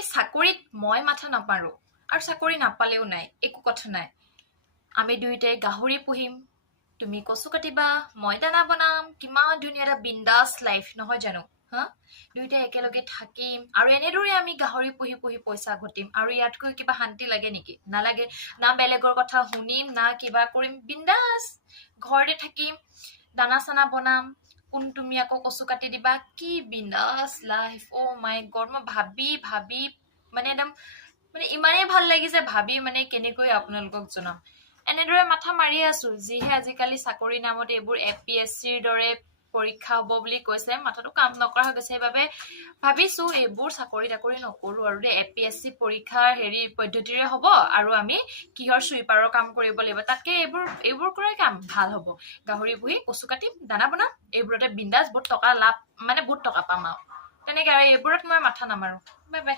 এই চাকৰিত মই মাথা নামাৰো আৰু চাকৰি নাপালেও নাই, একো কথা নাই। আমি দুয়োটাই গাহৰি পুহিম, তুমি কচু কাটিবা, মই দানা বনাম, কিমান ধুনীয়া এটা বিন্দাছ লাইফ নহয় জানো? হা, দুয়োটাই একেলগে থাকিম আৰু এনেদৰে আমি গাহৰি পুহি পুহি পইচা ঘটিম। আৰু ইয়াতকৈ কিবা শান্তি লাগে নেকি? নালাগে। না বেলেগৰ কথা শুনিম, না কিবা কৰিম, বিন্দাছ ঘৰতে থাকিম, দানা চানা বনাম, তুমি আকৌ কচু কাটি দিবা, কি বিন্দাছ লাইফ। অ' মাই গড, মই ভাবি ভাবি মানে একদম মানে ইমানেই ভাল লাগিছে ভাবি, মানে কেনেকৈ আপোনালোকক জনাম। এনেদৰে মাথা মাৰি আছো, যিহে আজিকালি চাকৰি নামত এইবোৰ APSCৰ দৰে পৰীক্ষা হ'ব বুলি কৈছে, মাথাটো কাম নকৰা হৈ গৈছে। সেইবাবে ভাবিছো এইবোৰ চাকৰি তাকৰি নকৰো আৰু দেই, APSC পৰীক্ষাৰ পদ্ধতিৰে হ'ব আৰু আমি কিহৰ চুইপাৰৰ কাম কৰিব লাগিব, তাতকে এইবোৰ কৰাই কাম ভাল হ'ব। গাহৰি পুহি কচু কাটিম, দানা বনাম, এইবোৰতে বিন্দাছ বহুত টকা লাভ, মানে বহুত টকা পাম আৰু তেনেকে। আৰু এইবোৰত মই মাথা নামাৰো। Bye bye.